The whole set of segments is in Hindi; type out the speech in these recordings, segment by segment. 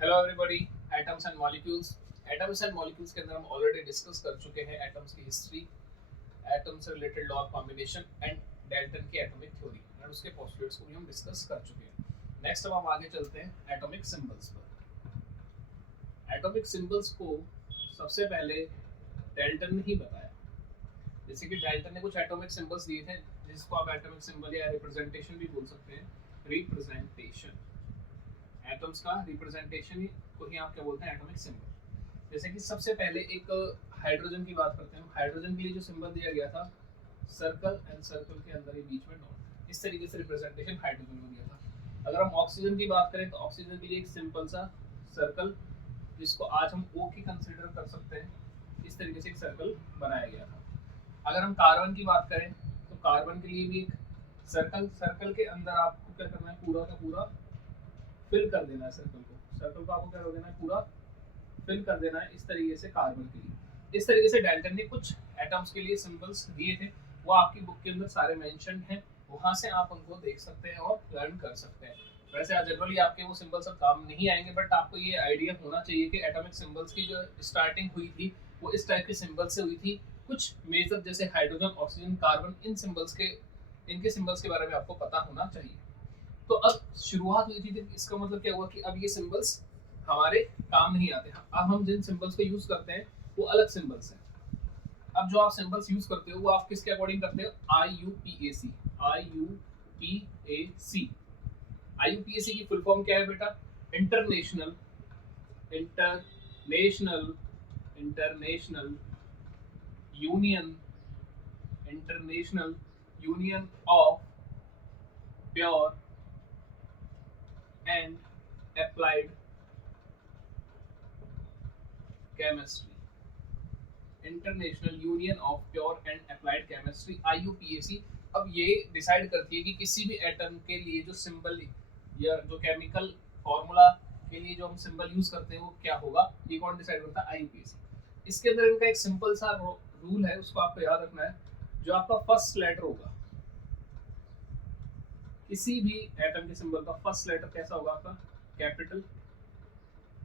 Hello everybody. Atoms and molecules. Atoms and molecules के अंदर हम ऑलरेडी डिस्कस कर चुके हैं एटम्स की हिस्ट्री, एटम से related law of combination and Dalton की एटॉमिक थ्योरी एंड उसके पोस्टुलेट्स को भी हम डिस्कस कर चुके हैं। नेक्स्ट अब हम आगे चलते हैं एटॉमिक सिंबल्स पर। एटॉमिक सिंबल्स को सबसे पहले डाल्टन ने ही बताया। जैसे कि डाल्टन ने कुछ एटॉमिक सिंबल्स दिए थे जिसको आप एटॉमिक सिंबल या रिप्रेजेंटेशन भी बोल सकते हैं। रिप्रेजेंटेशन, एटम्स का रिप्रेजेंटेशन को ही आप क्या बोलते हैं, एटॉमिक सिंबल। जैसे कि सबसे पहले एक हाइड्रोजन की बात करते हैं। हाइड्रोजन के लिए जो सिंबल दिया गया था सर्कल एंड सर्कल के अंदर ये बीच में डॉट, इस तरीके से रिप्रेजेंटेशन हाइड्रोजन को दिया था। अगर हम ऑक्सीजन की बात करें तो ऑक्सीजन के लिए एक सिंपल सा सर्कल जिसको आज हम ओ की कंसिडर कर सकते हैं, इस तरीके से एक सर्कल बनाया गया था। अगर हम कार्बन की बात करें तो कार्बन के लिए भी एक सर्कल, सर्कल के अंदर आपको क्या करना है, पूरा का पूरा फिल कर देना है सर्कल को। सर्कल को आपको क्या कर देना है, पूरा फिल कर देना है, इस तरीके से कार्बन के लिए। इस तरीके से डाल्टन ने कुछ एटम्स के लिए सिंबल्स दिए थे, वो आपकी बुक के अंदर सारे मेंशन हैं, वहां से आप उनको देख सकते हैं और लर्न कर सकते हैं। वैसे जनरली आपके वो सिंबल सब काम नहीं आएंगे, बट आपको ये आइडिया होना चाहिए कि एटॉमिक सिंबल्स की जो स्टार्टिंग हुई थी वो इस टाइप के सिंबल से हुई थी। कुछ मेजर जैसे हाइड्रोजन, ऑक्सीजन, कार्बन, इन सिंबल्स के, इनके सिंबल्स के बारे में आपको पता होना चाहिए। तो अब शुरुआत हुई थी, इसका मतलब क्या हुआ कि अब ये सिंबल्स हमारे काम नहीं आते। अब हम जिन सिंबल्स को यूज करते हैं वो अलग सिंबल्स हैं। अब जो आप सिंबल्स यूज करते हो वो आप किसके अकॉर्डिंग करते हो, IUPAC। IUPAC, IUPAC की फुल फॉर्म क्या है बेटा, international international international union international union of pure and applied chemistry. International union of pure and applied chemistry, IUPAC। अब ये डिसाइड करती है कि किसी भी एटम के लिए जो सिंबल या जो केमिकल फॉर्मूला के लिए जो हम सिंबल यूज करते हैं वो क्या होगा, ये कौन डिसाइड करता है, IUPAC। इसके अंदर इनका एक सिंपल सा रूल है, उसको आपको याद रखना है। जो आपका फर्स्ट लेटर होगा किसी भी एटम के सिंबल का, फर्स्ट लेटर कैसा होगा आपका, कैपिटल,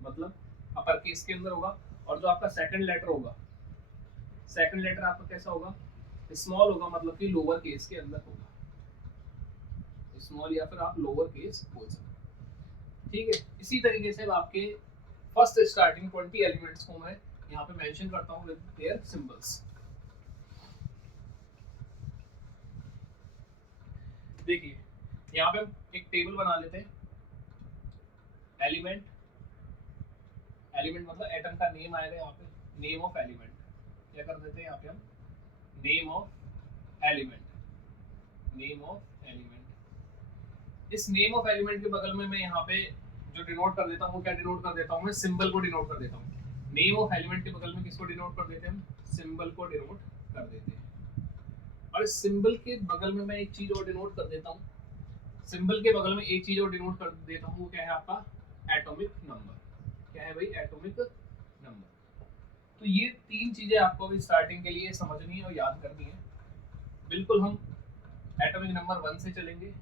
मतलब अपर केस के अंदर होगा। और जो आपका सेकंड लेटर होगा, सेकंड लेटर आपका कैसा होगा, स्मॉल होगा, मतलब कि लोअर केस के अंदर होगा, स्मॉल या फिर आप लोअर केस बोल सकते हैं। ठीक है, इसी तरीके से आपके फर्स्ट स्टार्टिंग 20 एलिमेंट्स को मैं यहाँ पे मेंशन करता हूँ विद देयर सिंबल्स। देखिए यहाँ पे हम एक टेबल बना लेते हैं। एलिमेंट, एलिमेंट मतलब एटम का नेम आएगा यहाँ पे, नेम ऑफ एलिमेंट। क्या कर देते हैं यहाँ पे हम, name of element, name of element. इस नेम ऑफ एलिमेंट के बगल में मैं यहाँ पे जो डिनोट कर देता हूँ वो क्या डिनोट कर देता हूँ, मैं सिंबल को डिनोट कर देता हूँ। नेम ऑफ एलिमेंट के बगल में किसको डिनोट कर देते हैं हम, सिंबल को डिनोट कर देते हैं। और इस सिंबल के बगल में मैं एक चीज और डिनोट कर देता हूँ, सिंबल के बगल में एक चीज और डिनोट कर देता हूँ, वो क्या है आपका, एटॉमिक नंबर। क्या है भाई, एटॉमिक नंबर। तो ये तीन चीजें आपको अभी स्टार्टिंग के लिए समझनी है और याद करनी है। बिल्कुल हम एटॉमिक नंबर 1 से चलेंगे।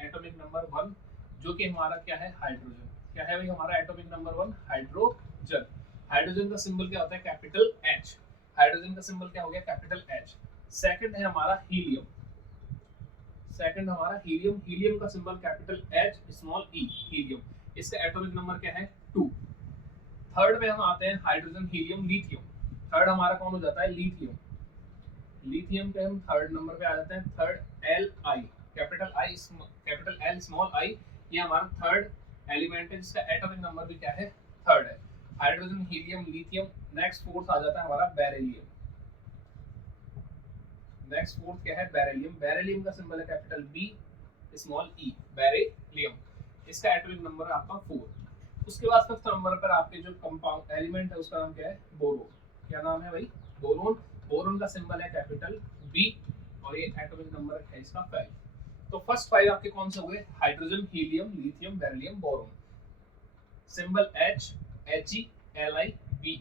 एटॉमिक नंबर 1 जो कि हमारा क्या है, हाइड्रोजन। क्या है भाई हमारा एटॉमिक नंबर 1, हाइड्रोजन। हाइड्रोजन का सिंबल क्या होता है, कैपिटल H। हाइड्रोजन का सिंबल क्या हो गया, कैपिटल H। सेकंड है हमारा हीलियम, सेकंड हमारा हीलियम। हीलियम का symbol capital H small e, helium. इसका एटॉमिक नंबर क्या है, 2। थर्ड में हम आते हैं हाइड्रोजन, हीलियम, लिथियम। थर्ड हमारा कौन हो जाता है, लिथियम। लिथियम पे हम थर्ड नंबर पे आ जाते हैं, third Li, capital I, capital L small i। ये हमारा थर्ड एलिमेंट है जिसका एटॉमिक नंबर भी क्या है, थर्ड है। Hydrogen, helium, lithium. Next fourth आ जाता है हमारा बेरिलियम। नेक्स्ट फोर्थ क्या है, बेरिलियम। बेरिलियम का सिंबल है capital B small e, beryllium. इसका एटॉमिक नंबर है आपका 4। उसके बाद फिफ्थ नंबर पर आपके जो कंपाउंड एलिमेंट है उसका नाम क्या है, बोरोन। क्या नाम है भाई, बोरोन। बोरोन का सिंबल है कैपिटल B और ये एटॉमिक नंबर है इसका 5। तो फर्स्ट 5 आपके कौन से हुए, hydrogen, helium, lithium, beryllium, boron. Symbol H, He, Li, Be,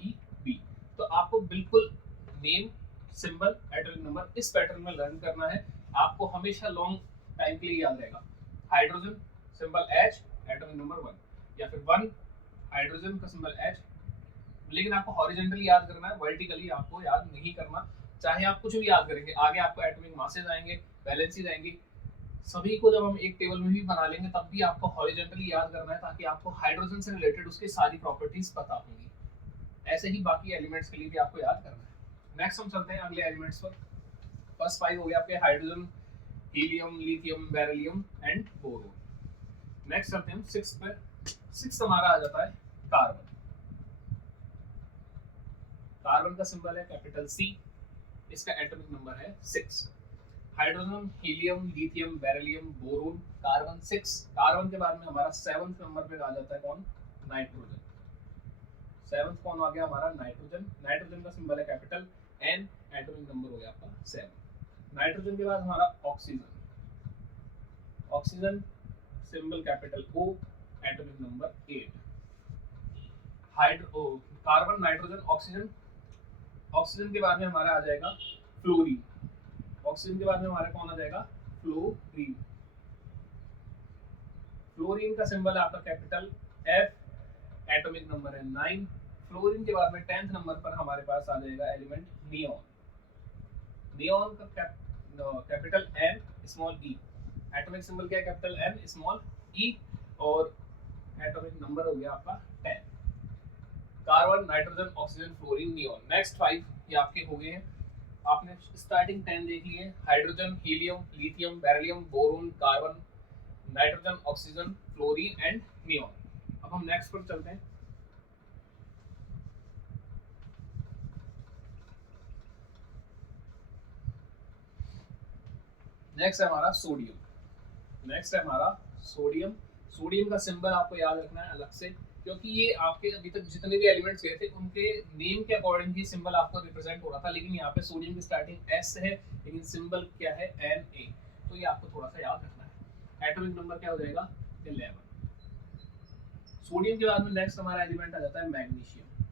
B। तो आपको बिल्कुल नेम, सिंबल, एटॉमिक नंबर इस पैटर्न में लर्न करना है। आपको हमेशा लॉन्ग टाइम के लिए याद रहेगा। Hydrogen symbol H, atomic number 1, या फिर 1 हाइड्रोजन का सिंबल H। लेकिन आपको हॉरिजॉन्टली याद करना है, वर्टिकली आपको याद नहीं करना। चाहे आप कुछ भी याद करेंगे, आगे आपको एटॉमिक मासेस आएंगे, वैलेंसीज आएंगी, सभी को जब हम एक टेबल में भी बना लेंगे तब भी आपको हॉरिजॉन्टली याद करना है, ताकि आपको हाइड्रोजन से रिलेटेड उसकी सारी प्रॉपर्टीज पता होंगी। ऐसे ही बाकी एलिमेंट्स के लिए भी आपको याद करना है। नेक्स्ट हम चलते हैं अगले एलिमेंट्स पर। फर्स्ट 5 हो गया आपके hydrogen, helium, lithium, beryllium and boron. Next चलते हैं हम 6 पे। 6 हमारा आ जाता है कार्बन। कार्बन का सिंबल है कैपिटल C, इसका एटॉमिक नंबर है 6। Hydrogen, helium, lithium, beryllium, boron, carbon 6। Carbon के बाद में हमारा 7th नंबर पे आ जाता है कौन? नाइट्रोजन। 7th कौन आ गया हमारा? नाइट्रोजन। नाइट्रोजन का सिंबल है कैपिटल N, एटॉमिक नंबर हो गया आपका 7। नाइट्रोजन के बाद हमारा oxygen. Oxygen symbol capital O, atomic number 8। Carbon, nitrogen, oxygen. Oxygen के बाद में हमारा आ जाएगा फ्लोरीन। ऑक्सीजन के बाद में हमारा कौन आ जाएगा? फ्लोरीन। फ्लोरीन का सिंबल है आपका कैपिटल F, एटॉमिक नंबर है 9। फ्लोरीन के बाद में 10th नंबर पर हमारे पास आ जाएगा एलिमेंट नियॉन। नियॉन का capital N, small e। Atomic symbol क्या है? कैपिटल N, स्मॉल e, और एटॉमिक नंबर हो गया आपका 10। Carbon, nitrogen, oxygen, fluorine, neon. Next 5 ये आपके हो गए हैं। आपने स्टार्टिंग 10 देख लिए, hydrogen, helium, lithium, beryllium, boron, carbon, nitrogen, oxygen, fluorine and neon. अब हम नेक्स्ट पर चलते हैं। नेक्स्ट है हमारा सोडियम। नेक्स्ट है हमारा सोडियम। सोडियम का सिंबल आपको याद रखना है अलग से, क्योंकि ये आपके अभी तक जितने भी एलिमेंट्स गए थे उनके नेम के अकॉर्डिंग ही सिंबल आपको रिप्रेजेंट हो रहा था, लेकिन यहाँ पे सोडियम की स्टार्टिंग S है, लेकिन सिंबल क्या है? Na। तो ये आपको थोड़ा सा याद रखना है। एटॉमिक नंबर क्या हो जाएगा? 11। सोडियम के बाद में नेक्स्ट हमारा एलिमेंट आ जाता है मैग्नीशियम।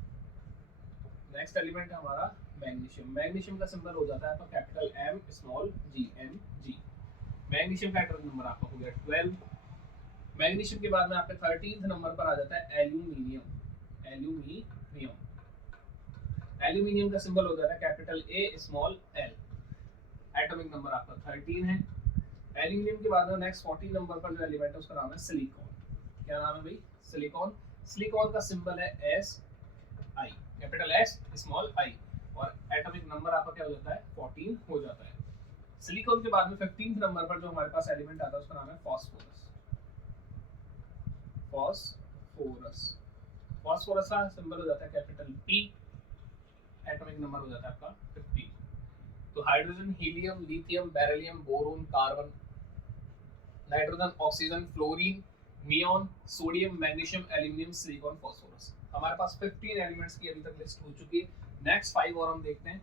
नेक्स्ट एलिमेंट है हमारा मैग्नीशियम। मैग्नीशियम का सिंबल हो जाता है आपका capital M, small g, Mg। Magnesium का एटॉमिक नंबर आपका हो गया 12। मैग्नीशियम के बाद में आपके 13th नंबर पर आ जाता है एल्यूमिनियम। एल्यूमिनियम। एल्यूमिनियम का सिंबल हो जाता है capital A, small l। Atomic number आपका 13 है। एल्यूमिनियम के बाद में नेक्स्ट 14 नंबर पर जो एलिमेंट है उसका नाम है सिलिकॉन। क्या नाम है भाई? सिलिकॉन। सिलिकॉन का सिंबल है Si, capital S, small i, और एटॉमिक नंबर आपका क्या हो जाता है? 14 हो जाता है। सिलिकॉन के बाद में 15th नंबर पर जो हमारे पास एलिमेंट आता है उसका नाम है फॉस्फोरस। फॉस्फोरस। फॉस्फोरस का सिंबल हो जाता है कैपिटल P, एटॉमिक नंबर हो जाता है आपका 15। तो hydrogen, helium, lithium, beryllium, boron, carbon, nitrogen, oxygen, fluorine, neon, sodium, magnesium, aluminium, silicon, phosphorus. हमारे पास 15 एलिमेंट्स की अभी तक लिस्ट हो चुकी है। नेक्स्ट 5 और हम देखते हैं।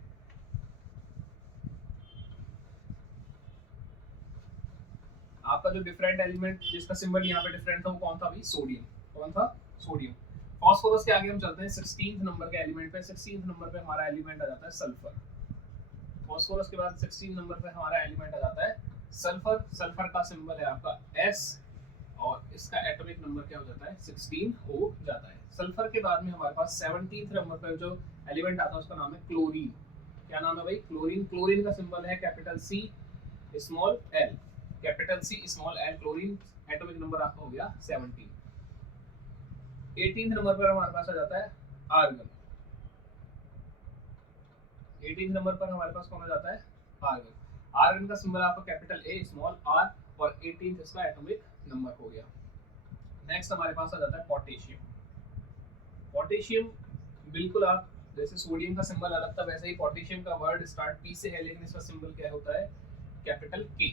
आपका जो डिफरेंट एलिमेंट जिसका सिंबल यहाँ पे डिफरेंट था वो कौन था भाई? सोडियम। कौन था? सोडियम। फॉस्फोरस के आगे हम चलते हैं 16th नंबर के एलिमेंट पे। 16th नंबर पे हमारा एलिमेंट आ जाता है सल्फर। फॉस्फोरस के बाद 16 नंबर पे हमारा एलिमेंट आ जाता है सल्फर। सल्फर का सिंबल है आपका S, और इसका एटॉमिक नंबर क्या हो जाता है? 16 हो जाता है। सल्फर के बाद में हमारे पास 17th नंबर पर जो एलिमेंट आता है उसका नाम है क्लोरीन। क्या नाम है भाई? क्लोरीन। क्लोरीन का सिंबल है capital C, small l। Capital C, small l, chlorine. Atomic number आपका हो गया 17। 18th नंबर पर हमारे पास आ जाता है आर्गन। 18th नंबर पर हमारे पास कौन आ जाता है? आर्गन। आर्गन का सिंबल आपका कैपिटल A, स्मॉल r, और 18th इसका एटॉमिक नंबर हो गया। नेक्स्ट हमारे पास आ जाता है पोटेशियम। पोटेशियम बिल्कुल आप जैसे सोडियम का सिंबल अलग था वैसे ही पोटेशियम का वर्ड स्टार्ट P से है, लेकिन इसका सिंबल क्या होता है? Capital K।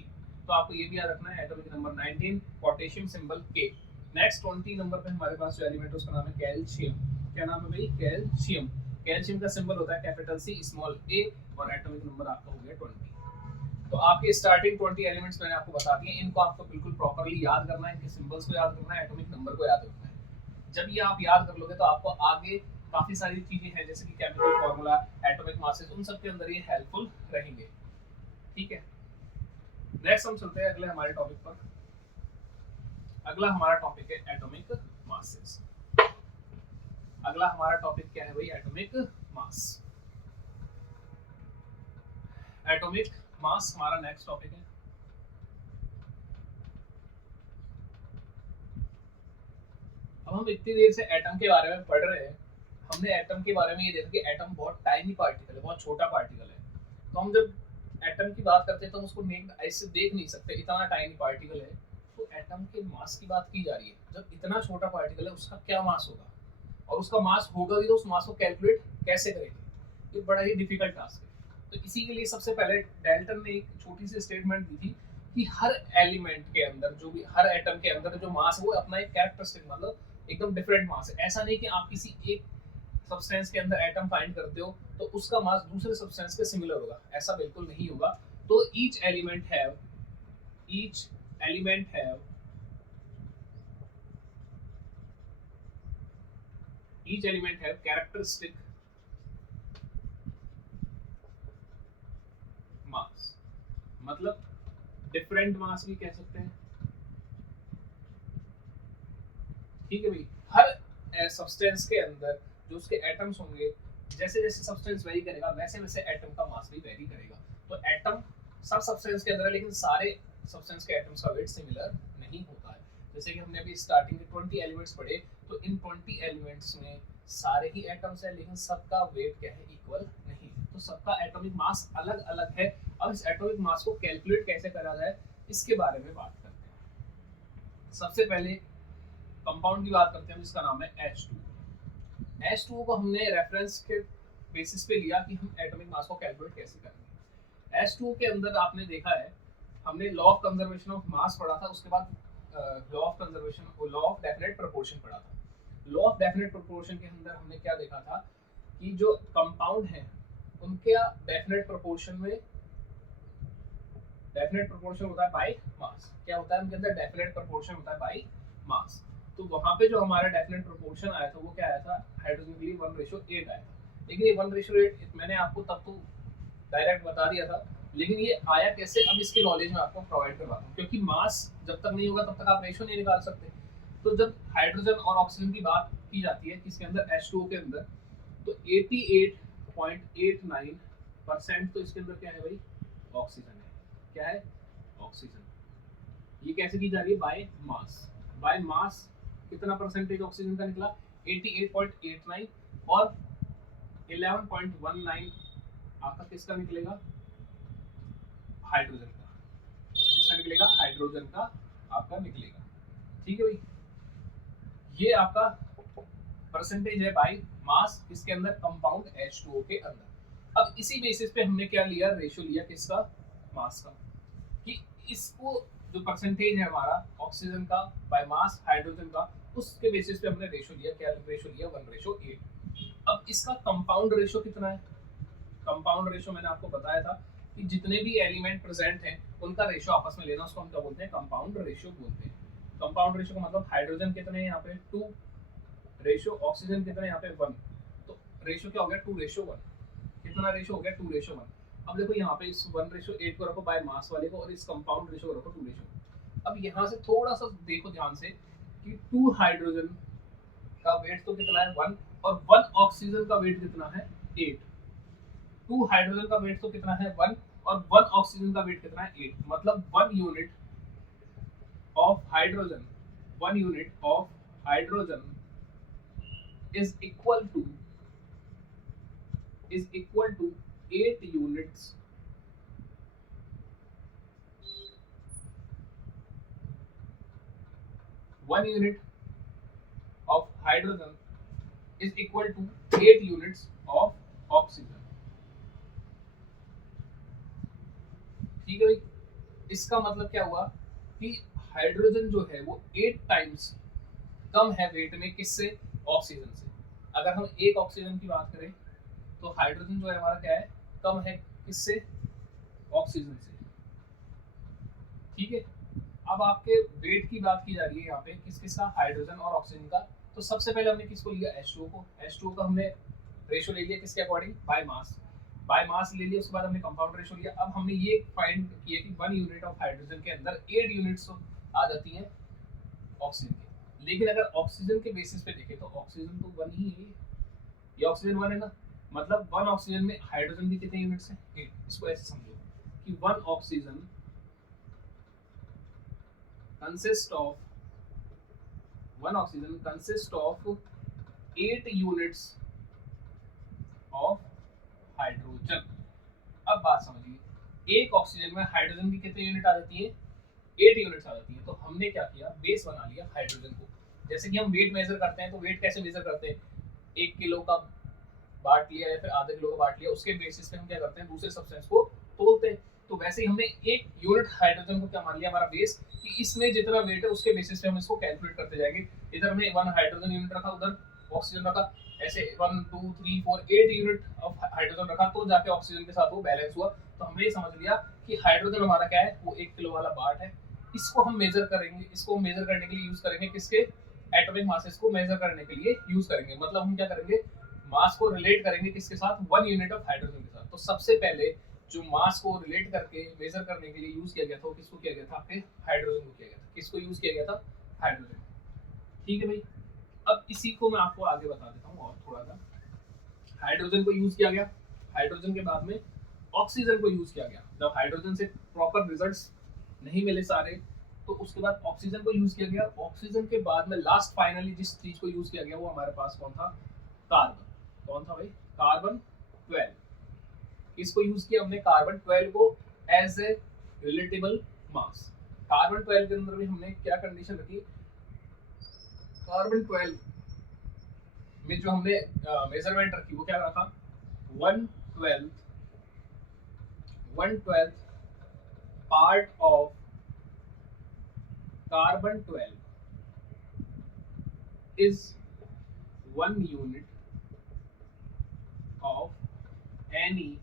तो आपको ये भी याद रखना है, atomic number 19, potassium, symbol K। Next 20 number पे हमारे पास जो एलिमेंट है उसका नाम है कैल्शियम। क्या नाम है भाई? कैल्शियम। कैल्शियम का सिंबल होता है कैपिटल C, स्मॉल a, और एटॉमिक नंबर आपका हो गया 20। तो आपके स्टार्टिंग 20 एलिमेंट्स मैंने आपको बता दिए, इनको आपको बिल्कुल प्रॉपर्ली याद करना है, इनके सिंबल्स को याद करना है, एटॉमिक नंबर को याद रखना है। जब ये आप याद कर लोगे तो आपको आगे काफी सारी चीजें हैं जैसे कि केमिकल फार्मूला, एटॉमिक मासेस, उन सब के अंदर ये हेल्पफुल रहेंगे। ठीक है, नेक्स्ट हम चलते हैं अगले हमारे टॉपिक पर। अगला हमारा टॉपिक है एटॉमिक मासेस। अगला हमारा टॉपिक क्या है भाई, एटॉमिक मास। एटॉमिक मास हमारा नेक्स्ट टॉपिक है। अब हम इतनी देर से एटम के बारे में पढ़ रहे हैं, हमने एटम के बारे में ये देखा कि एटम बहुत टाइनी पार्टिकल है, बहुत छोटा पार्टिकल है। तो हम जब एटम की बात करते हैं तो हम उसको ऐसे देख नहीं सकते, इतना टाइनी पार्टिकल है। तो एटम के मास की बात की जा रही है, जब इतना छोटा पार्टिकल है उसका क्या मास होगा, और उसका मास होगा भी तो उस मास को कैलकुलेट कैसे करेंगे, ये बड़ा ही डिफिकल्ट टास्क है। तो इसी के लिए सबसे पहले डाल्टन ने एक छोटी सी स्टेटमेंट दी थी कि हर एलिमेंट के अंदर, जो भी हर एटम के अंदर जो मास है वो अपना एक कैरेक्टरिस्टिक, मतलब एकदम डिफरेंट मास है। ऐसा नहीं कि आप किसी एक सब्सटेंस के अंदर एटम फाइंड करते हो तो उसका मास दूसरे सब्सटेंस के सिमिलर होगा, ऐसा बिल्कुल नहीं होगा। तो ईच एलिमेंट हैव कैरेक्टरिस्टिक मास, मतलब डिफरेंट मास भी कह सकते हैं। ठीक है भाई, हर सब्सटेंस के अंदर जो उसके एटम्स होंगे, जैसे जैसे सब्सटेंस वेरी करेगा वैसे वैसे एटम का मास भी वेरी करेगा। तो एटम सब सब्सटेंस के अंदर है, लेकिन सारे सब्सटेंस के एटम्स का वेट सिमिलर नहीं होता है। जैसे कि हमने अभी स्टार्टिंग में 20 एलिमेंट्स पढ़े, तो इन 20 एलिमेंट्स में सारे ही एटम्स है, लेकिन सबका वेट क्या है, इक्वल नहीं। तो सबका एटॉमिक मास अलग अलग है। अब इस एटॉमिक मास को कैलकुलेट कैसे करा जाए, इसके बारे में बात करते हैं। सबसे पहले कंपाउंड की बात करते हैं जिसका नाम है H2। H2 को हमने रेफरेंस के बेसिस पे लिया कि हम एटॉमिक मास को कैलकुलेट कैसे करेंगे। H2 के अंदर आपने देखा है, हमने law of conservation of mass पढ़ा था, उसके बाद लॉ ऑफ डेफिनेट प्रोपोर्शन पढ़ा था। लॉ ऑफ डेफिनेट प्रोपोर्शन के अंदर हमने क्या देखा था कि जो कंपाउंड है उनके डेफिनेट प्रोपोर्शन होता है बाय मास। क्या होता है उनके अंदर, डेफिनेट प्रोपोर्शन होता है बाय मास। तो वहां पे जो हमारा डेफिनेट प्रोपोर्शन आया था वो क्या आया था, हाइड्रोजन के लिए 1:8 आया था। लेकिन ये 1:8 मैंने आपको तब तो डायरेक्ट बता दिया था, लेकिन ये आया कैसे, अब इसकी नॉलेज मैं आपको प्रोवाइड करवाता हूँ। क्योंकि मास जब तक नहीं होगा तब तक आप रेशियो नहीं निकाल सकते। तो जब हाइड्रोजन और ऑक्सीजन की बात की जाती है किसके अंदर, H2O के अंदर, तो 88.89% तो इसके अंदर क्या है भाई, ऑक्सीजन है। क्या है, ऑक्सीजन। ये कैसे की जा रही है, बाय मास। बाय मास कितना परसेंटेज ऑक्सीजन का निकला, 88.89, और 11.19 आपका किसका निकलेगा, हाइड्रोजन का। किसका निकलेगा, हाइड्रोजन का आपका निकलेगा। ठीक है भाई, ये आपका परसेंटेज है बाय मास किसके अंदर, कंपाउंड H2O के अंदर। अब इसी बेसिस पे हमने क्या लिया, रेशियो लिया किसका, मास का, कि इसको जो परसेंटेज है हमारा ऑक्सीजन का बाय मास हाइड्रोजन का, उसके बेसिस पे हमने रेशियो लिया। क्या रेशियो लिया, 1:8। अब इसका कंपाउंड रेशियो कितना है, कंपाउंड रेशियो मैंने आपको बताया था कि जितने भी एलिमेंट प्रेजेंट हैं उनका रेशियो आपस में लेना, उसको हम क्या बोलते हैं, कंपाउंड रेशियो बोलते हैं। कंपाउंड रेशियो का मतलब हाइड्रोजन कितने हैं यहाँ पे 2, रेशियो ऑक्सीजन कितने यहाँ पे 1, तो रेशियो क्या हो गया 2:1। कितना रेशियो हो गया, 2:1। अब देखो यहाँ पे इस 1:8 को रखो बाय मास वाले को, और इस कंपाउंड रेशियो को रखो 2:1। अब यहाँ से थोड़ा सा देखो ध्यान से कि 2 हाइड्रोजन का वेट तो कितना है 1, और 1 ऑक्सीजन का वेट कितना है 8। 2 हाइड्रोजन का वेट तो कितना है 1, और 1 ऑक्सीजन का वेट कितना है 8। मतलब 1 unit of hydrogen, 1 unit of hydrogen is equal to 8 units one unit of hydrogen is equal to 8 units of oxygen। ठीक है भाई, इसका मतलब क्या हुआ कि हाइड्रोजन जो है वो 8 टाइम्स कम है वेट में किससे, ऑक्सीजन से। अगर हम एक ऑक्सीजन की बात करें तो हाइड्रोजन जो है हमारा क्या है, कम है किससे, ऑक्सीजन से। ठीक है, अब आपके वेट की बात की जा रही है यहाँ पे किस किसका, हाइड्रोजन और ऑक्सीजन का। तो सबसे पहले हमने किसको लिया, H2O को। H2O का हमने रेशियो ले लिया किसके according, by mass. By mass ले लिया, उसके बाद हमने कंपाउंड रेशियो लिया। अब हमने ये फाइंड किया कि 1 यूनिट ऑफ हाइड्रोजन के अंदर 8 यूनिट्स आ जाती हैं ऑक्सीजन की। लेकिन अगर ऑक्सीजन के बेसिस पे देखें तो ऑक्सीजन तो वन ही है, ये ऑक्सीजन वन है ना, मतलब वन ऑक्सीजन में हाइड्रोजन की कितने यूनिट्स हैं, 8। इसको ऐसे समझो कि one oxygen consist of one oxygen consist of 8 units of hydrogen. अब बात समझिए, एक ऑक्सीजन में हाइड्रोजन की कितनी यूनिट आ जाती है, 8 यूनिट्स आ जाती है। तो हमने क्या किया, बेस बना लिया हाइड्रोजन को। जैसे कि हम वेट मेजर करते हैं, तो वेट कैसे मेजर करते हैं, 1 किलो का बांट लिया या फिर आधा किलो का बांट लिया, उसके बेसिस पे हम क्या करते हैं, दूसरे सब्सटेंस को तोलते हैं। तो वैसे ही हमने एक यूनिट हाइड्रोजन को क्या मान लिया हमारा बेस, कि इसमें जितना वेट है उसके बेसिस पे हम इसको कैलकुलेट करते जाएंगे। इधर हमने 1 हाइड्रोजन यूनिट रखा, उधर ऑक्सीजन रखा, ऐसे 1 2 3 4 8 यूनिट ऑफ हाइड्रोजन रखा, तो जाके ऑक्सीजन के साथ वो बैलेंस हुआ। तो हमने ये समझ लिया कि हाइड्रोजन हमारा क्या है, वो 1 किलो वाला बार्ट है। इसको हम मेजर करेंगे, इसको मेजर करने के लिए यूज करेंगे किसके, एटॉमिक मासेस को मेजर करने के लिए यूज करेंगे। मतलब हम क्या करेंगे, मास को रिलेट करेंगे किसके साथ, 1 यूनिट ऑफ हाइड्रोजन के साथ। तो सबसे पहले जो मास को रिलेट करके मेजर करने के लिए यूज किया गया था, वो किसको किया गया था, आपके हाइड्रोजन को किया गया था। किसको यूज किया गया था, हाइड्रोजन। ठीक है भाई, अब इसी को मैं आपको आगे बता देता हूँ और थोड़ा सा। हाइड्रोजन को यूज किया गया, हाइड्रोजन के बाद में ऑक्सीजन को यूज किया गया। जब हाइड्रोजन से प्रॉपर रिजल्ट्स नहीं मिले सारे, तो उसके बाद ऑक्सीजन को यूज किया गया। ऑक्सीजन के बाद में लास्ट फाइनली जिस चीज को यूज किया गया वो हमारे पास कौन था, कार्बन। कौन था भाई, कार्बन 12। इसको यूज किया हमने कार्बन 12 को as a relatable mass. Carbon 12 के अंदर भी हमने क्या कंडीशन रखी, कार्बन 12 में जो हमने मेजरमेंट रखी वो क्या रखा, 1/12 part of carbon 12 is 1 unit of any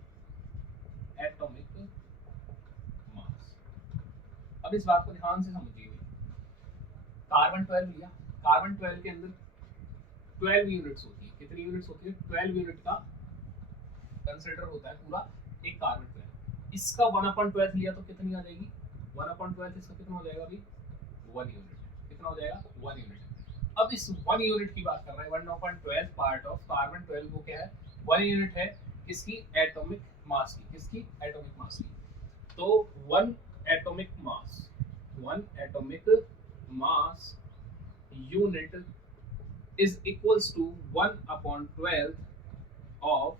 atomic mass। अब इस बात को ध्यान से समझिए, कार्बन 12 लिया, कार्बन 12 के अंदर 12 यूनिट्स होती है। कितनी यूनिट्स होती है, 12 यूनिट का कंसिडर होता है पूरा एक कार्बन 12। इसका 1/12 लिया तो कितनी आ जाएगी, 1/12 इसका कितना हो जाएगा अभी, 1 यूनिट। कितना हो जाएगा, 1 यूनिट। अब इस 1 यूनिट की बात कर रहे हैं, 1/12 पार्ट ऑफ कार्बन 12 वो क्या है, 1 यूनिट है किसकी, एटॉमिक मास की। किसकी, एटॉमिक मास की। तो 1 atomic mass unit is equals to 1/12 of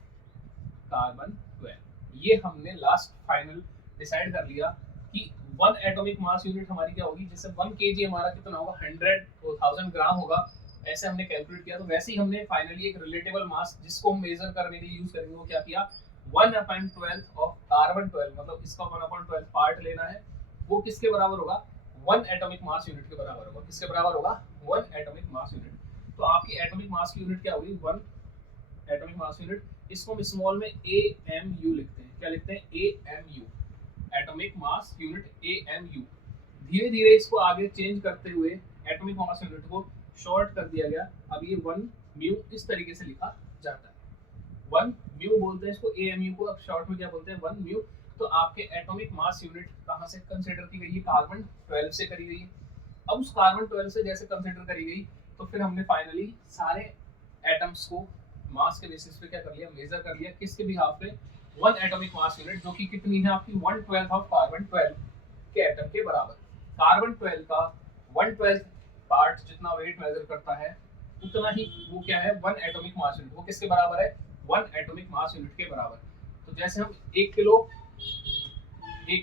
carbon 12। ये हमने लास्ट फाइनल डिसाइड कर लिया कि 1 एटॉमिक मास यूनिट हमारी क्या होगी, जैसे 1 kg हमारा कितना होगा, 100 ग्राम होगा, ऐसे हमने कैलकुलेट किया। तो वैसे ही हमने फाइनली एक रिलेटेबल मास जिसको हम मेजर करने के लिए यूज करेंगे वो क्या किया, 1/12 ऑफ कार्बन 12, मतलब इसका 1/12 पार्ट लेना है। वो किसके बराबर होगा, 1 एटॉमिक मास यूनिट के बराबर होगा। किसके बराबर होगा, 1 एटॉमिक मास यूनिट। तो आपकी एटॉमिक मास की यूनिट क्या होगी, 1 एटॉमिक मास यूनिट। इसको हम स्मॉल में AMU लिखते हैं। क्या लिखते हैं, AMU, atomic mass unit AMU। धीरे धीरे इसको आगे चेंज करते हुए एटॉमिक मास यूनिट को शॉर्ट कर दिया गया। अब ये 1 म्यू इस तरीके से लिखा जाता है, 1 म्यू बोलते हैं इसको, AMU को अब शॉर्ट में क्या बोलते हैं, 1 म्यू। तो आपके एटॉमिक मास यूनिट कहाँ से कंसीडर की गई है, कार्बन 12 से करी गई है। अब उस कार्बन 12 से जैसे कंसीडर करी गई, तो फिर हमने फाइनली सारे एटम्स को मास के बेसिस पे क्या कर लिया, मेजर कर लिया। किसके बिहाफ पे, 1 एटॉमिक मास यूनिट, जो कि कितनी है आपकी, 1/12 ऑफ कार्बन 12 के एटम के बराबर। कार्बन 12 का 1/12 पार्ट जितना वेट मेजर करता है, उतना ही वो क्या है, 1 एटॉमिक मास यूनिट। वो किसके बराबर है, 1 एटॉमिक मास यूनिट के बराबर। तो जैसे हम 1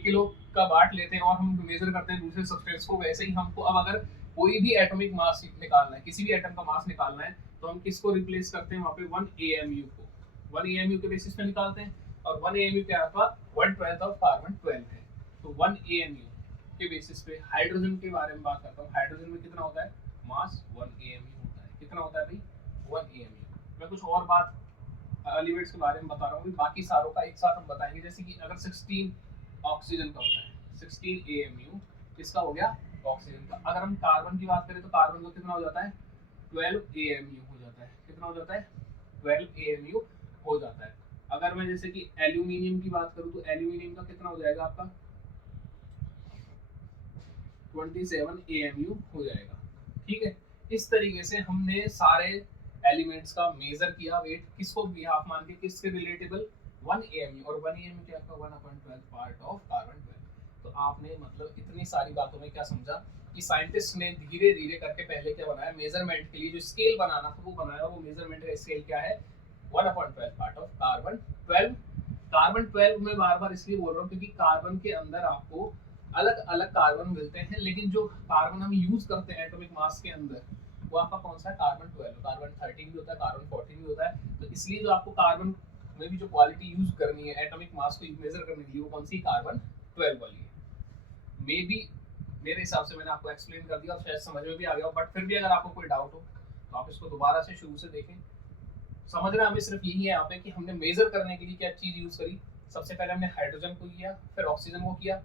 किलो का बाट लेते हैं और हम मेजर करते हैं दूसरे सब्सटेंस को, वैसे ही हमको अब अगर कोई भी एटॉमिक मास निकालना है, किसी भी एटम का मास निकालना है, तो हम किसको रिप्लेस करते हैं वहाँ पे, 1 AMU को। 1 AMU के बेसिस पे निकालते हैं, और 1 AMU क्या आपका 1/12 ऑफ कार्बन 12 है। तो 1 AMU के बेसिस पे हाइड्रोजन के बारे में बात करता हूँ। हाइड्रोजन में कितना होता है, मास 1 AMU होता है। कितना होता है भाई, 1 AMU। मैं कुछ और बात एलिमेंट्स के बारे में बता रहा हूँ, बाकी सारों का एक साथ हम बताएंगे। जैसे कि अगर 16 ऑक्सीजन का होता है, 16 AMU किसका हो गया, ऑक्सीजन का। अगर हम कार्बन की बात करें तो कार्बन का कितना हो जाता है, 12 AMU हो जाता है। कितना हो जाता है, 12 AMU हो जाता है। अगर मैं जैसे कि एल्यूमिनियम की बात करूं, तो एल्यूमिनियम का कितना हो जाएगा आपका, 27 AMU हो जाएगा। ठीक है, इस तरीके से हमने सारे एलिमेंट्स का मेजर किया वेट, किसको भी हाफ मान के, किसके रिलेटेबल 1 AMU, और 1 AMU क्या था 1/12 पार्ट ऑफ कार्बन 12। तो आपने मतलब इतनी सारी बातों में क्या समझा कि साइंटिस्ट ने धीरे धीरे करके पहले क्या बनाया, मेजरमेंट के लिए जो स्केल बनाना था वो बनाया, वो मेजरमेंट का स्केल क्या है 1/12 पार्ट ऑफ कार्बन 12। कार्बन 12 में बार बार इसलिए बोल रहा हूँ क्योंकि कार्बन के अंदर आपको अलग अलग कार्बन मिलते हैं, लेकिन जो कार्बन हम यूज करते हैं एटॉमिक मास के अंदर वो आपका कौन सा है कार्बन 12, कार्बन 13 भी होता है, कार्बन 14 भी होता है। तो इसलिए जो आपको कार्बन में भी जो क्वालिटी यूज करनी है एटॉमिक मास को मेजर करने के लिए वो कौन सी कार्बन 12 वाली है। मे बी मेरे हिसाब से मैंने आपको एक्सप्लेन कर दिया, शायद समझ में भी आ गया, बट फिर भी अगर आपको कोई डाउट हो तो आप इसको दोबारा से शुरू से देखें। समझना हमें सिर्फ यही है यहाँ पे कि हमने मेजर करने के लिए क्या चीज यूज करी। सबसे पहले हमने हाइड्रोजन को किया, फिर ऑक्सीजन को किया,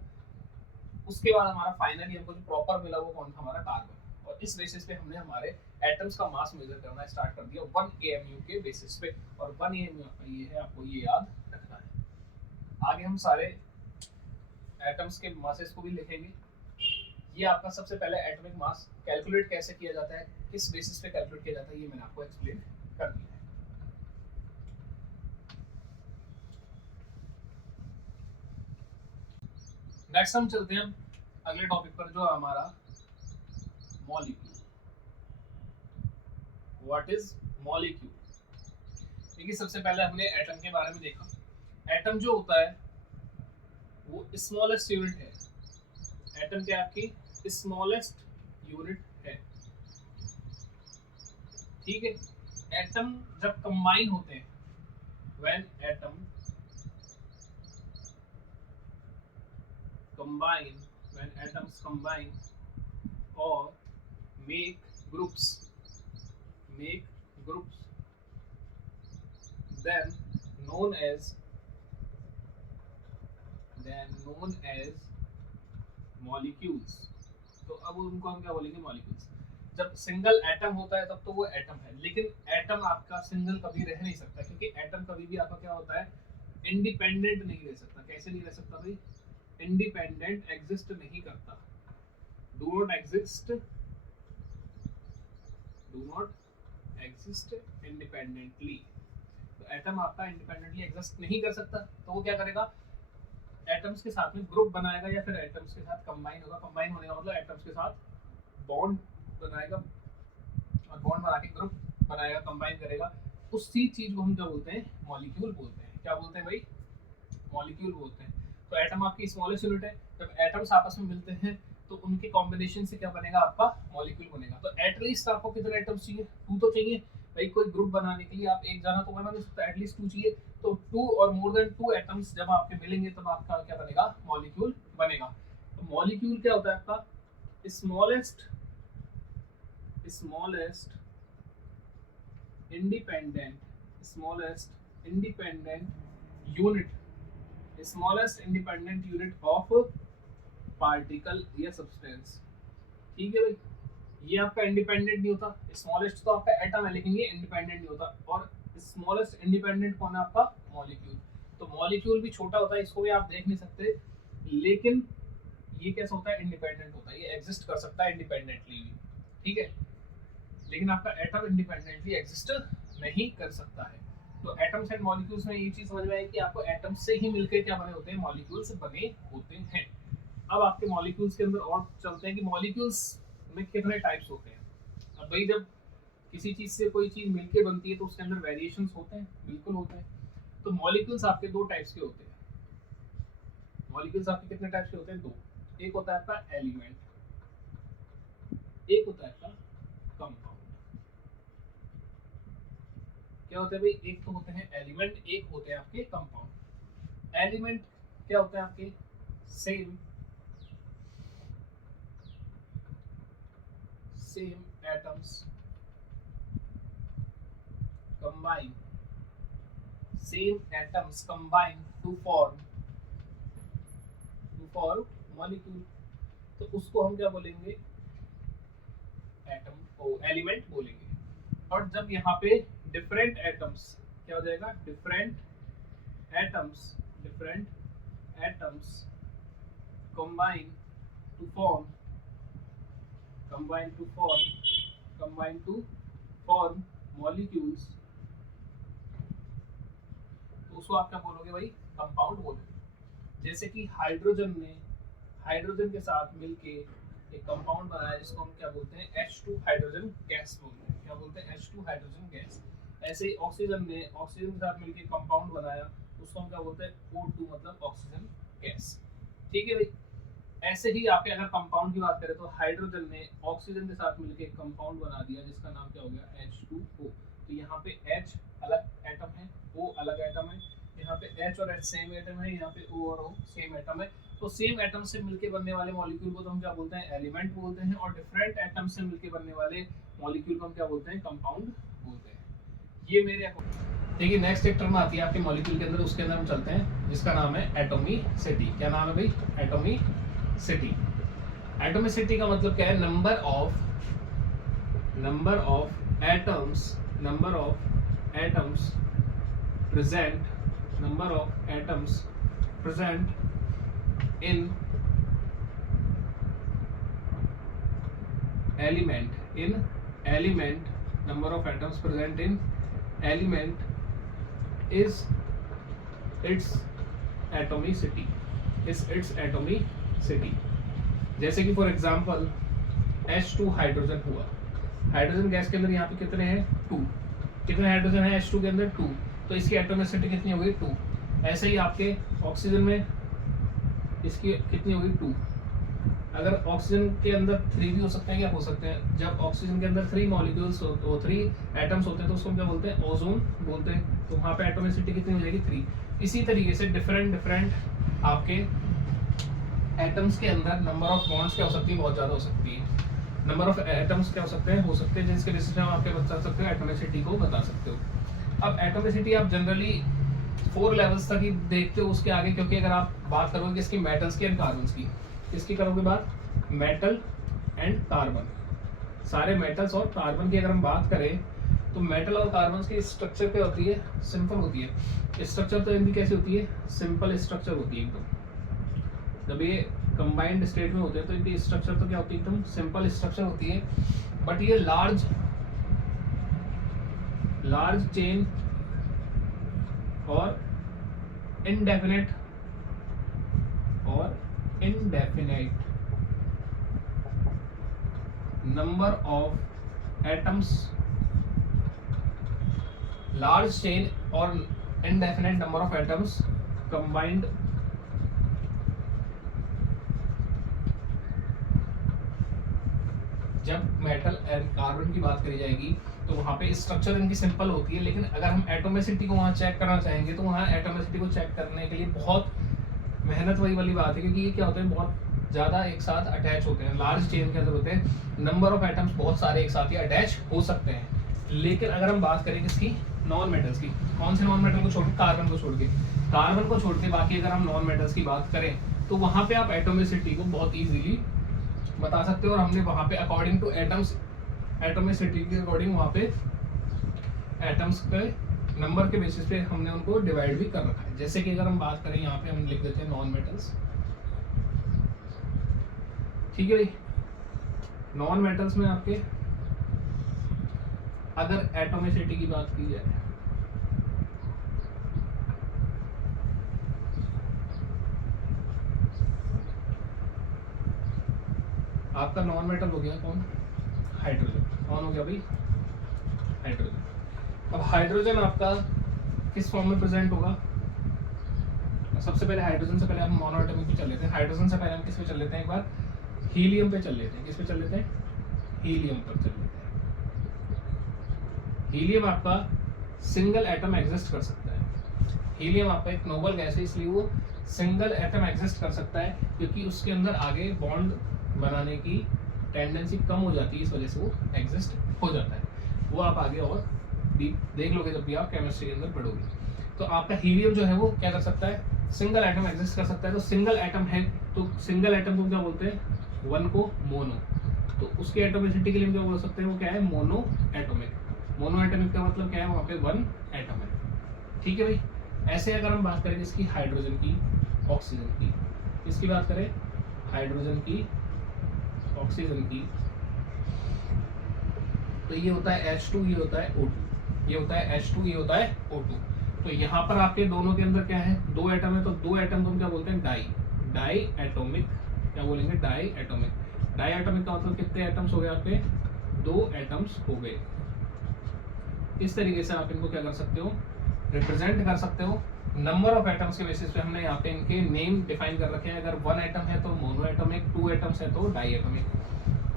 उसके बाद हमारा फाइनली हमको जो प्रॉपर मिला वो कौन था हमारा कार्बन। और इस बेसिस पे हमने हमारे एटम्स का मास मेजर करना स्टार्ट कर दिया 1 AMU के बेसिस पे। और 1 AMU आपका ये है, आपको ये याद रखना है। आगे हम सारे एटम्स के मासेस को भी लिखेंगे। ये आपका सबसे पहले एटॉमिक मास कैलकुलेट कैसे किया जाता है, किस बेसिस पे कैलकुलेट किया जाता है, ये मैंने आपको एक्सप्लेन कर दिया है। नेक्स्ट हम चलते हैं अगले टॉपिक पर जो हमारा मॉलिक्यूल। What is molecule. देखिए सबसे पहले हमने एटम के बारे में देखा। एटम जो होता है वो स्मॉलेस्ट यूनिट है। एटम क्या आपकी स्मॉलेस्ट यूनिट है, ठीक है। एटम जब कंबाइन होते हैं, when atom combine, when atoms combine or make groups, make groups, then known as molecules। तो अब उनको हम क्या बोलेंगे मॉलिक्यूल्स। जब सिंगल एटम होता है तब तो वो एटम है, लेकिन एटम आपका सिंगल कभी रह नहीं सकता, क्योंकि एटम कभी भी आपका क्या होता है इंडिपेंडेंट नहीं रह सकता। कैसे नहीं रह सकता भाई, इंडिपेंडेंट एग्जिस्ट नहीं करता, do not exist, do not exist independently. तो एटम आपका इंडिपेंडेंटली एग्जिस्ट नहीं कर सकता, तो वो क्या करेगा एटम्स के साथ में ग्रुप बनाएगा या फिर एटम्स के साथ कंबाइन होगा। कंबाइन होने का मतलब एटम्स के साथ बॉन्ड बनाएगा और बॉन्ड बना के ग्रुप बनाएगा, कंबाइन करेगा। उसी चीज को हम क्या बोलते हैं मॉलिक्यूल बोलते हैं। क्या बोलते हैं भाई, मॉलिक्यूल बोलते हैं। तो एटम आपकी स्मॉलेस्ट यूनिट है, जब एटम्स आपस में मिलते हैं तो उनके कॉम्बिनेशन से क्या बनेगा आपका मॉलिक्यूल बनेगा। तो एटलीस्ट आपको कितने एटम्स चाहिए, 2 तो चाहिए भाई। कोई ग्रुप बनाने के लिए आप एक जाना तो बना नहीं सकता, एटलीस्ट 2 चाहिए। तो 2 और मोर देन 2 एटम्स जब आपके मिलेंगे तब आपका क्या बनेगा मॉलिक्यूल बनेगा। तो मॉलिक्यूल क्या होता है आपका smallest independent unit, smallest independent unit of particle या सब्सटेंस। ठीक है भाई, ये आपका इंडिपेंडेंट नहीं होता। स्मॉलेस्ट तो आपका एटम है लेकिन ये इंडिपेंडेंट नहीं होता। और स्मॉलेस्ट इंडिपेंडेंट कौन है आपका मॉलिक्यूल। तो मॉलिक्यूल भी छोटा होता है, इसको भी आप देख नहीं सकते, लेकिन ये कैसा होता है इंडिपेंडेंट होता है, ये एग्जिस्ट कर सकता है इंडिपेंडेंटली भी, ठीक है। लेकिन आपका एटम इंडिपेंडेंटली एग्जिस्ट नहीं कर सकता है। तो एटम्स एंड मॉलिक्यूल्स में ये चीज समझ में आई कि आपको एटम्स से ही मिलकर क्या बने होते हैं मॉलिक्यूल्स बने होते हैं। अब आपके मॉलिक्यूल्स के अंदर और चलते हैं कि मॉलिक्यूल्स में कितने टाइप्स होते हैं। अब भाई जब किसी चीज से कोई चीज मिलके बनती है तो उसके अंदर वेरिएशंस होते हैं, बिल्कुल होते हैं। तो मॉलिक्यूल्स आपके 2 टाइप्स के होते हैं। मॉलिक्यूल्स आपके कितने टाइप्स के होते हैं, 2। एक होता है आपका एलिमेंट, एक होता है आपका कंपाउंड। क्या होता है भाई, एक तो होते हैं एलिमेंट, एक होते हैं आपके कंपाउंड। एलिमेंट क्या होते हैं आपके same atoms combine, same atoms combine to form molecule। तो उसको हम क्या बोलेंगे एटम को एलिमेंट बोलेंगे। और जब यहाँ पे डिफरेंट एटम्स क्या हो जाएगा, different atoms combine to form combine to form molecules, तो उसको आप क्या बोलोगे भाई, कंपाउंड बोलोगे। जैसे कि हाइड्रोजन ने हाइड्रोजन के साथ मिलके एक कंपाउंड बनाया जिसको हम क्या बोलते हैं, H2 हाइड्रोजन गैस बोलते हैं। क्या बोलते हैं, H2 हाइड्रोजन गैस। ऐसे ही ऑक्सीजन ने ऑक्सीजन के साथ मिलके कंपाउंड बनाया, उसको हम क्या बोलते हैं, O2 मतलब ऑक्सीजन गैस। ठीक है भाई। ऐसे ही आपके अगर कंपाउंड की बात करें तो हाइड्रोजन ने ऑक्सीजन के साथ मिलके एक कंपाउंड बना दिया जिसका नाम क्या हो गया, H2O। तो यहाँ पे H अलग एटम है, O अलग एटम है, यहाँ पे H और H सेम एटम है, यहाँ पे O और O सेम एटम है। तो सेम एटम से मिलके बनने वाले मॉलिक्यूल को तो हम क्या बोलते हैं, एलिमेंट बोलते हैं, और डिफरेंट एटम से मिलके बनने वाले मॉलिक्यूल को हम क्या बोलते हैं, कंपाउंड बोलते हैं। ये मेरे देखिए नेक्स्ट एक टर्म आती है आपके मॉलिक्यूल के अंदर, उसके अंदर हम चलते हैं, जिसका नाम है एटॉमिसिटी। क्या नाम है भाई, एटॉमिसिटी। एटॉमिसिटी का मतलब क्या है, number of atoms present in element, number of atoms present in element is its atomicity, जैसे कि फॉर एग्जांपल H2 हाइड्रोजन हुआ, हाइड्रोजन गैस के अंदर यहाँ पे कितने हैं, 2। कितने हाइड्रोजन है H2 के अंदर, 2। तो इसकी एटोमिसिटी कितनी हो गई, 2। ऐसे ही आपके ऑक्सीजन में इसकी कितनी होगी, 2। अगर ऑक्सीजन के अंदर 3 भी हो सकते हैं, क्या हो सकते हैं, जब ऑक्सीजन के अंदर 3 मॉलिक्यूल्स हो 3 एटम्स होते हैं तो उसको क्या बोलते हैं, ओजोन बोलते हैं। तो वहाँ पे एटोमिसिटी कितनी हो जाएगी, 3। इसी तरीके से डिफरेंट आपके एटम्स के अंदर नंबर ऑफ बॉन्ड्स क्या हो सकती है, बहुत ज़्यादा हो सकती है। नंबर ऑफ एटम्स क्या हो सकते हैं जिसके बेसिस पे हम आपके बता सकते हो, एटोमिसिटी को बता सकते हो। अब एटोमिसिटी आप जनरली 4 लेवल्स तक ही देखते हो, उसके आगे क्योंकि अगर आप बात करोगे किसकी, मेटल्स की एंड कार्बन्स की, किसकी करोगे बात, मेटल एंड कार्बन। सारे मेटल्स और कार्बन की अगर हम बात करें तो मेटल और कार्बन की स्ट्रक्चर क्या होती है, सिंपल होती है। स्ट्रक्चर तो इनकी कैसी होती है, सिंपल स्ट्रक्चर होती है एकदम। जब ये कंबाइंड स्टेट में होते हैं तो इनकी स्ट्रक्चर तो क्या होती है, एकदम सिंपल स्ट्रक्चर होती है। बट ये लार्ज चेन और indefinite number of atoms, large chain और indefinite number of atoms combined जब मेटल एंड कार्बन की बात करी जाएगी तो वहाँ पे स्ट्रक्चर इनकी सिंपल होती है। लेकिन अगर हम एटोमिसिटी को वहाँ चेक करना चाहेंगे तो वहाँ एटोमिसिटी को चेक करने के लिए बहुत मेहनत वाली बात है, क्योंकि ये क्या होता है, बहुत ज़्यादा एक साथ अटैच होते हैं, लार्ज चेन के अंदर होते हैं, नंबर ऑफ एटम्स बहुत सारे एक साथ ही अटैच हो सकते हैं। लेकिन अगर हम बात करें किसकी, नॉन मेटल्स की, कौन से नॉन मेटल को छोड़ के, कार्बन को छोड़ के बाकी अगर हम नॉन मेटल्स की बात करें तो वहाँ पे आप एटोमिसिटी को बहुत ईजिली बता सकते हो। और हमने वहाँ पे अकॉर्डिंग टू एटम्स, एटोमिसिटी के अकॉर्डिंग वहाँ पे एटम्स के नंबर के बेसिस पे हमने उनको डिवाइड भी कर रखा है। जैसे कि अगर हम बात करें यहाँ पे हम लिख देते हैं नॉन मेटल्स, ठीक है भाई। नॉन मेटल्स में आपके अगर एटोमिसिटी की बात की जाए आपका नॉन मेटल हो गया कौन, हाइड्रोजन। कौन हो गया भाई, हाइड्रोजन। अब हाइड्रोजन आपका किस फॉर्म में प्रेजेंट होगा, सबसे पहले हाइड्रोजन से पहले हम मोनोएटॉमिक पे चल लेते हैं। हाइड्रोजन से पहले हम किस पे चल लेते हैं, एक बार हीलियम पे चल लेते हैं। किस पे चल लेते हैं, हीलियम पर चल लेते हैं। हीलियम आपका सिंगल एटम एग्जिस्ट कर सकता है। हीलियम आपका एक नोबल गैस है, इसलिए वो सिंगल एटम एग्जिस्ट कर सकता है, क्योंकि उसके अंदर आगे बॉन्ड बनाने की टेंडेंसी कम हो जाती है, इस वजह से वो एग्जिस्ट हो जाता है। वो आप आगे और देख लोगे जब भी आप केमिस्ट्री के अंदर पढ़ोगे। तो आपका हीलियम जो है वो क्या कर सकता है, सिंगल एटम एग्जिस्ट कर सकता है। तो सिंगल एटम है तो सिंगल एटम को क्या बोलते हैं, वन को मोनो। तो उसकी एटोमिसिटी के लिए क्या बोल सकते हैं, वो क्या है, मोनो एटोमिक। मोनो एटोमिक का मतलब क्या है, वहाँ पे वन एटम है, ठीक है भाई। ऐसे अगर हम बात करें इसकी हाइड्रोजन की, ऑक्सीजन की, इसकी बात करें हाइड्रोजन की, ऑक्सीजन की, तो ये होता है H2, ये होता है O2, ये होता है H2, ये होता है O2। तो यहाँ पर आपके दोनों के अंदर क्या है, दो एटम है, तो दो एटम को हम क्या बोलते हैं, डाई एटॉमिक, क्या बोलेंगे, डाई एटॉमिक। डाई एटॉमिक का मतलब कितने एटम्स हो गए आपके, दो एटम्स हो गए। इस तरीके से आप इनको क्या कर सकते हो, रिप्रेजेंट कर सकते हो। नंबर ऑफ एटम्स के बेसिस पे हमने यहाँ पे इनके नेम डिफाइन कर रखे हैं। अगर वन एटम है तो मोनो एटॉमिक, टू एटम्स है तो डाई एटॉमिक।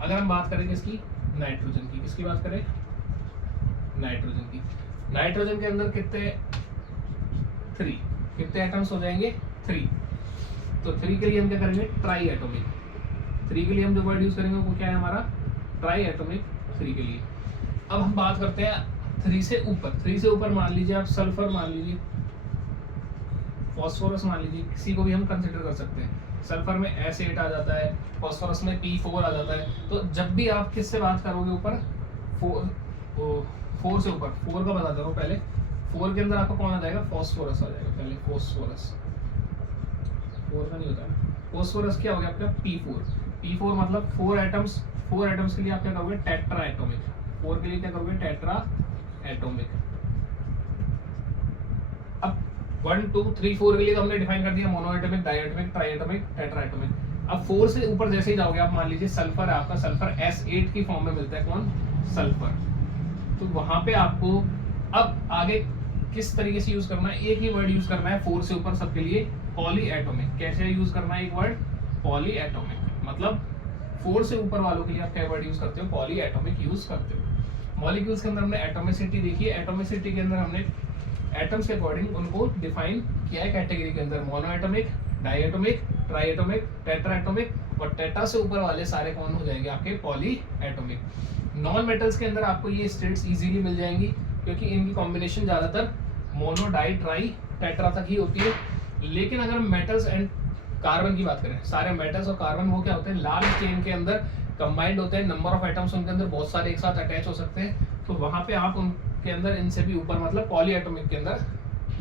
अगर हम बात करें किसकी, नाइट्रोजन की, किसकी बात करें, नाइट्रोजन की। नाइट्रोजन के अंदर कितने, 3, कितने एटम्स हो जाएंगे, 3। तो 3 के लिए हम क्या करेंगे, ट्राई एटॉमिक। 3 के लिए हम जो वर्ड यूज करेंगे वो क्या है हमारा, ट्राई एटॉमिक 3 के लिए। अब हम बात करते हैं 3 से ऊपर। 3 से ऊपर मान लीजिए आप सल्फर मान लीजिए, फॉस्फोरस मान लीजिए, किसी को भी हम कंसिडर कर सकते हैं। सल्फर में S8 आ जाता है, फॉस्फोरस में P4 आ जाता है। तो जब भी आप किससे बात करोगे ऊपर, 4 से ऊपर, 4 का बताता हूँ पहले। 4 के अंदर आपका कौन आ जाएगा, फॉस्फोरस आ जाएगा पहले, फॉस्फोरस। 4 का नहीं होता है, फॉस्फोरस क्या हो गया आपका, P4 मतलब 4 एटम्स। 4 एटम्स के लिए आप क्या करोगे, टेट्रा एटॉमिक। 4 के लिए क्या करोगे, टेट्रा एटॉमिक। अब 1 2 3 4 के लिए तो हमने डिफाइन कर दिया, mono atomic, di atomic, tri atomic, tetra atomic. अब 4 से ऊपर जैसे ही जाओगे आप, मान लीजिए सल्फर है आपका, सल्फर S8 की फॉर्म में मिलता है, कौन, सल्फर। तो वहां पे आपको अब आगे किस तरीके से यूज करना है, एक ही वर्ड यूज करना है 4 से ऊपर सबके लिए, पॉली एटॉमिक। कैसे यूज करना है एक वर्ड, पॉली एटॉमिक। मतलब 4 से ऊपर वालों के लिए आप क्या वर्ड यूज करते हो, पॉली एटॉमिक यूज करते हो। मॉलिक्यूल्स के अंदर हमने एटॉमिसिटी देखी है। एटॉमिसिटी के अंदर हमने एटम्स के अकॉर्डिंग उनको डिफाइन किया है कैटेगरी के अंदर, mono atomic, di atomic, tri atomic, tetra atomic. और टेट्रा से ऊपर वाले सारे कौन हो जाएंगे आपके, पॉली एटॉमिक। नॉन मेटल्स के अंदर आपको ये स्टेट्स इजीली मिल जाएंगी, क्योंकि इनकी कॉम्बिनेशन ज्यादातर मोनो, डाई, ट्राई, टेट्रा तक ही होती है। लेकिन अगर हम मेटल्स एंड कार्बन की बात करें, सारे मेटल्स और कार्बन वो क्या होते हैं, लार्ज चेन के अंदर कंबाइंड होते हैं। नंबर ऑफ एटम्स उनके अंदर बहुत सारे एक साथ अटैच हो सकते हैं। तो वहां पे आप उनके अंदर इनसे भी ऊपर मतलब पॉली एटॉमिक के अंदर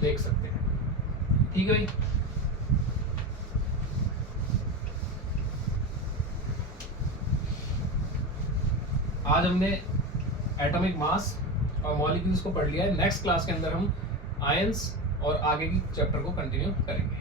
देख सकते हैं। ठीक है भाई। आज हमने एटॉमिक मास और मॉलिक्यूल्स को पढ़ लिया है। नेक्स्ट क्लास के अंदर हम आयंस और आगे की चैप्टर को कंटिन्यू करेंगे।